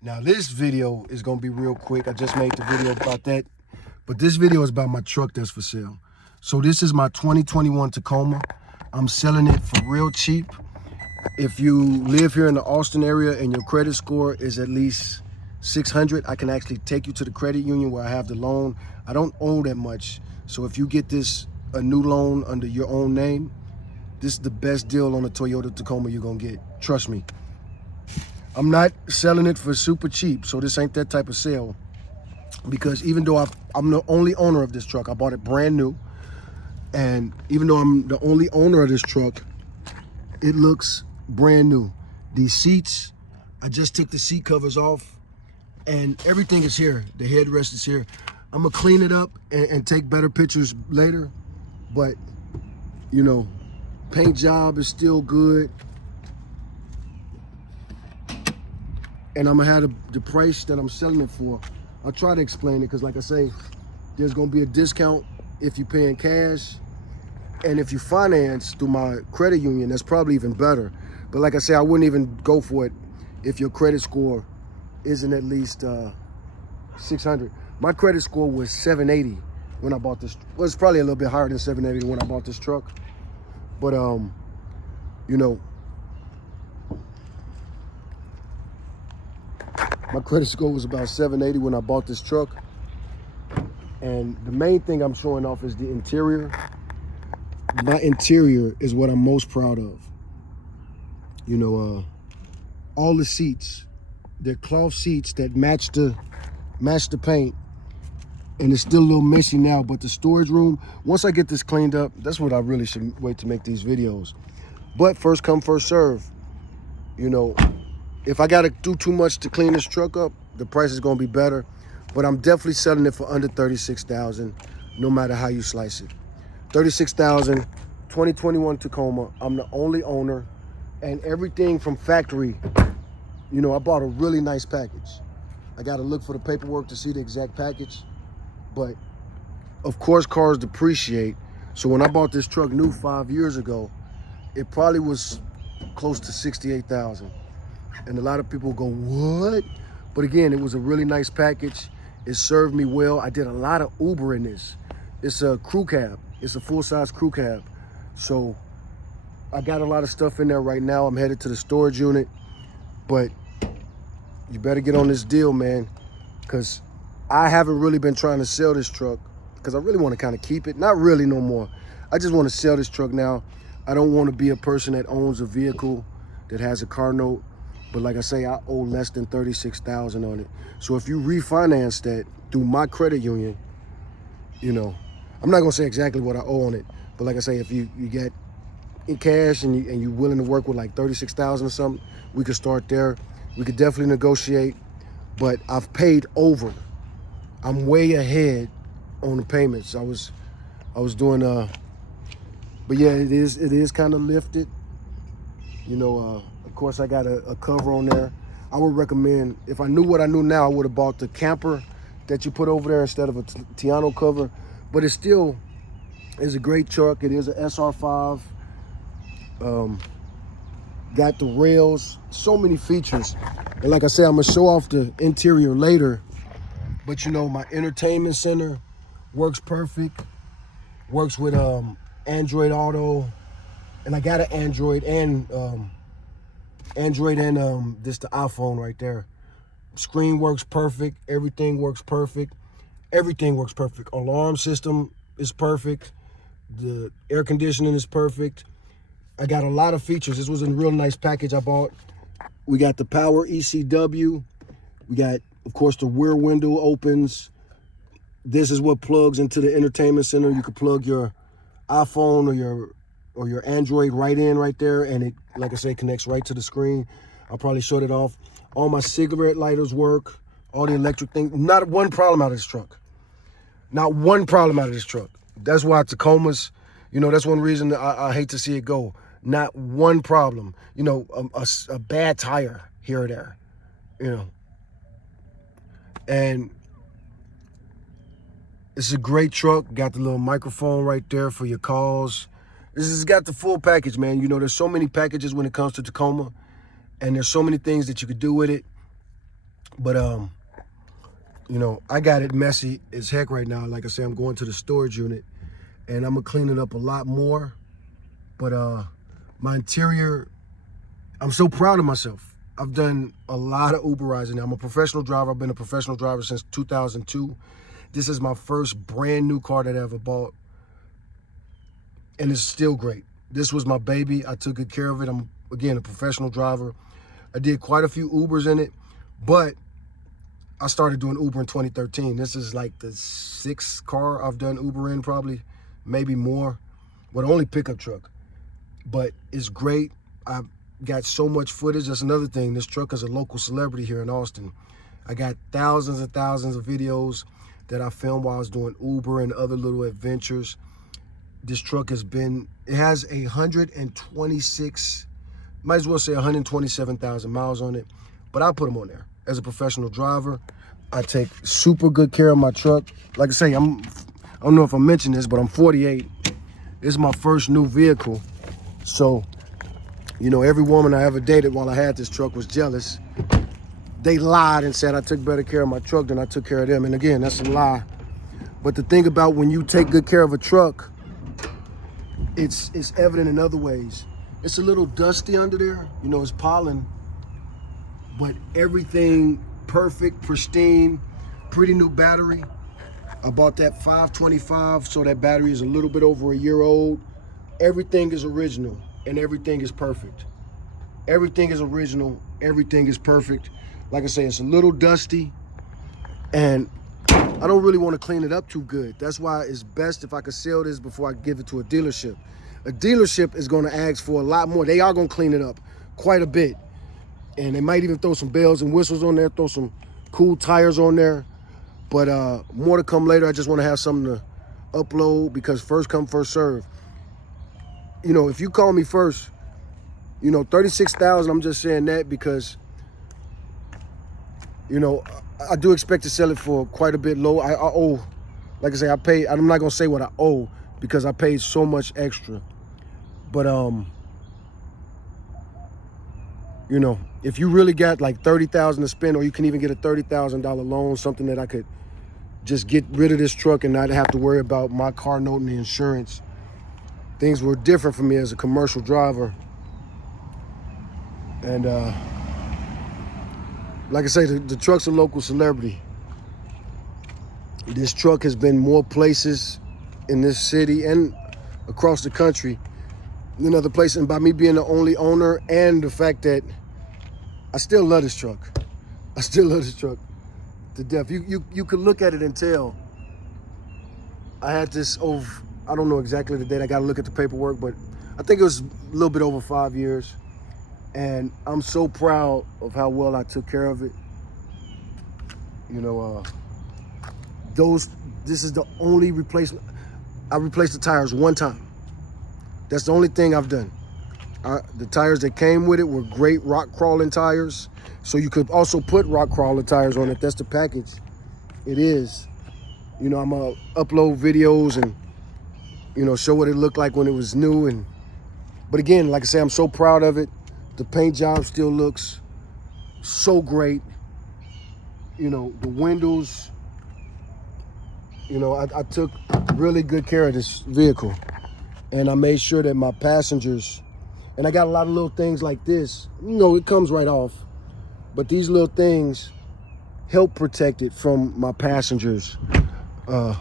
Now this video is gonna be real quick. I just made the video about that, but this video is about my truck that's for sale. So this is my 2021 Tacoma. I'm selling it for real cheap. If you live here in the Austin area and your credit score is at least 600, I can actually take you to the credit union where I have the loan. I don't owe that much. So if you get a new loan under your own name, this is the best deal on a Toyota Tacoma you're gonna get. Trust me. I'm not selling it for super cheap, so this ain't that type of sale. Because even though I'm the only owner of this truck, I bought it brand new. And even though I'm the only owner of this truck, it looks brand new. These seats, I just took the seat covers off and everything is here. The headrest is here. I'm gonna clean it up and take better pictures later. But, you know, paint job is still good. And I'm gonna have the price that I'm selling it for. I'll try to explain it because like I say, there's gonna be a discount if you're paying cash. And if you finance through my credit union, that's probably even better. But like I say, I wouldn't even go for it if your credit score isn't at least 600. My credit score was 780 when I bought this. Well, it's probably a little bit higher than 780 when I bought this truck. But you know, my credit score was about 780 when I bought this truck. And the main thing I'm showing off is the interior. My interior is what I'm most proud of. You know, all the seats, they're cloth seats that match the paint. And it's still a little messy now, but the storage room, once I get this cleaned up, that's what I really should wait to make these videos. But first come, first serve. You know, if I gotta do too much to clean this truck up, the price is gonna be better. But I'm definitely selling it for under $36,000, no matter how you slice it. $36,000, 2021 Tacoma. I'm the only owner, and everything from factory. You know, I bought a really nice package. I got to look for the paperwork to see the exact package, but of course cars depreciate. So when I bought this truck new 5 years ago, it probably was close to 68,000. And a lot of people go, what? But again, it was a really nice package. It served me well. I did a lot of Uber in this. It's a crew cab. It's a full-size crew cab. So I got a lot of stuff in there right now. I'm headed to the storage unit, but you better get on this deal, man, because I haven't really been trying to sell this truck because I really want to kind of keep it. Not really no more. I just want to sell this truck now. I don't want to be a person that owns a vehicle that has a car note. But like I say, I owe less than $36,000 on it. So if you refinance that through my credit union, you know, I'm not gonna say exactly what I owe on it, but like I say, if you get in cash and you're willing to work with like 36,000 or something, we could start there. We could definitely negotiate, but I've paid over. I'm way ahead on the payments. I was doing but yeah, it is kind of lifted. You know, of course I got a cover on there. I would recommend, if I knew what I knew now, I would have bought the camper that you put over there instead of a Tiano cover. But it still is a great truck. It is an SR5. Got the rails, so many features. And like I said, I'm gonna show off the interior later. But you know, my entertainment center works perfect. Works with Android Auto. And I got an Android and this the iPhone right there. Screen works perfect. Everything works perfect. Everything works perfect. Alarm system is perfect. The air conditioning is perfect. I got a lot of features. This was a real nice package I bought. We got the power ECW. We got, of course, the rear window opens. This is what plugs into the entertainment center. You could plug your iPhone or your Android right there, and it, like I say, connects right to the screen. I'll probably shut it off. All my cigarette lighters work. All the electric things. Not one problem out of this truck. Not one problem out of this truck. That's why Tacomas, you know, that's one reason I hate to see it go. Not one problem. You know, a bad tire here or there, you know. And it's a great truck. Got the little microphone right there for your calls. This has got the full package, man. You know, there's so many packages when it comes to Tacoma, and there's so many things that you could do with it. But you know, I got it messy as heck right now. Like I say, I'm going to the storage unit and I'm gonna clean it up a lot more. But my interior, I'm so proud of myself. I've done a lot of Uberizing now. I'm a professional driver. I've been a professional driver since 2002. This is my first brand new car that I ever bought. And it's still great. This was my baby. I took good care of it. I'm, again, a professional driver. I did quite a few Ubers in it, but I started doing Uber in 2013. This is like the 6th car I've done Uber in, probably, maybe more. But only pickup truck. But it's great. I got so much footage. That's another thing. This truck is a local celebrity here in Austin. I got thousands and thousands of videos that I filmed while I was doing Uber and other little adventures. This truck has been, it has 126, might as well say 127,000 miles on it, but I put them on there. As a professional driver, I take super good care of my truck. Like I say, I don't know if I mentioned this, but I'm 48. This is my first new vehicle. So, you know, every woman I ever dated while I had this truck was jealous. They lied and said I took better care of my truck than I took care of them. And again, that's a lie. But the thing about when you take good care of a truck, it's evident in other ways. It's a little dusty under there, you know, it's pollen, but everything perfect, pristine, pretty new battery. I bought that 525, so that battery is a little bit over a year old. Everything is original and everything is perfect. Everything is original, everything is perfect. Like I say, it's a little dusty and I don't really want to clean it up too good. That's why it's best if I could sell this before I give it to a dealership. A dealership is going to ask for a lot more. They are going to clean it up quite a bit. And they might even throw some bells and whistles on there, throw some cool tires on there. But more to come later. I just want to have something to upload because first come, first serve. You know, if you call me first, you know, 36,000, I'm just saying that because, you know, I do expect to sell it for quite a bit low. I owe, like I say, I paid, I'm not going to say what I owe because I paid so much extra. But, you know, if you really got like 30,000 to spend, or you can even get a $30,000 loan, something that I could just get rid of this truck and not have to worry about my car note and the insurance. Things were different for me as a commercial driver. And like I say, the truck's a local celebrity. This truck has been more places in this city and across the country than other places. And by me being the only owner and the fact that I still love this truck. I still love this truck to death. You could look at it and tell. I had this over, I don't know exactly the date. I got to look at the paperwork, but I think it was a little bit over 5 years. And I'm so proud of how well I took care of it. You know, this is the only replacement. I replaced the tires one time. That's the only thing I've done. The tires that came with it were great rock crawling tires. So you could also put rock crawler tires on it. That's the package. It is. You know, I'm gonna upload videos and, you know, show what it looked like when it was new. But again, like I say, I'm so proud of it. The paint job still looks so great. You know, the windows, you know, I took really good care of this vehicle. And I made sure that my passengers, and I got a lot of little things like this. You know, it comes right off. But these little things help protect it from my passengers. My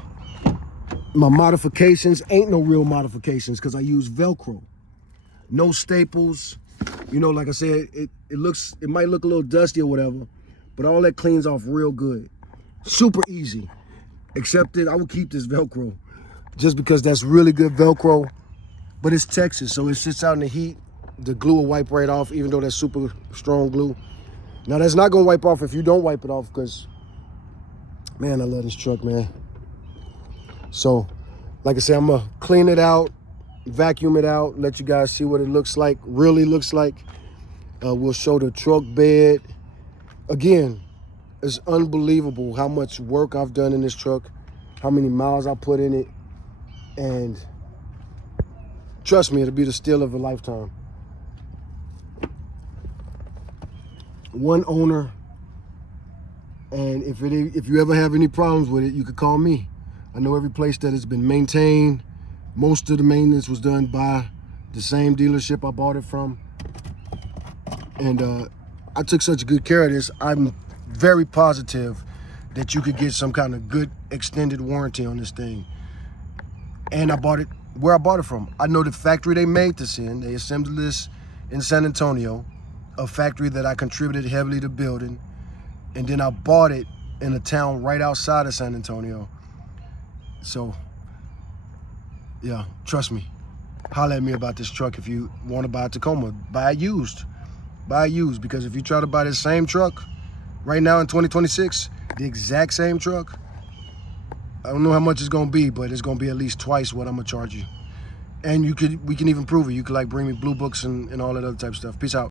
modifications ain't no real modifications because I use Velcro. No staples. You know, like I said, it might look a little dusty or whatever, but all that cleans off real good. Super easy. Except that I would keep this Velcro just because that's really good Velcro. But it's Texas, so it sits out in the heat. The glue will wipe right off, even though that's super strong glue. Now, that's not going to wipe off if you don't wipe it off because, man, I love this truck, man. So, like I said, I'm going to clean it out, vacuum it out, let you guys see what it looks like, really looks like. We'll show the truck bed. Again, it's unbelievable how much work I've done in this truck, how many miles I put in it, and trust me, it'll be the steal of a lifetime. One owner, And if you ever have any problems with it, you could call me. I know every place that has been maintained. Most of the maintenance was done by the same dealership I bought it from. And I took such good care of this. I'm very positive that you could get some kind of good extended warranty on this thing. And I bought it where I bought it from. I know the factory they made this in. They assembled this in San Antonio, a factory that I contributed heavily to building. And then I bought it in a town right outside of San Antonio. So, yeah, trust me. Holler at me about this truck if you want to buy a Tacoma. Buy it used. Buy it used, because if you try to buy this same truck right now in 2026, the exact same truck, I don't know how much it's gonna be, but it's gonna be at least twice what I'm gonna charge you. And we can even prove it. You could like bring me blue books and all that other type of stuff. Peace out.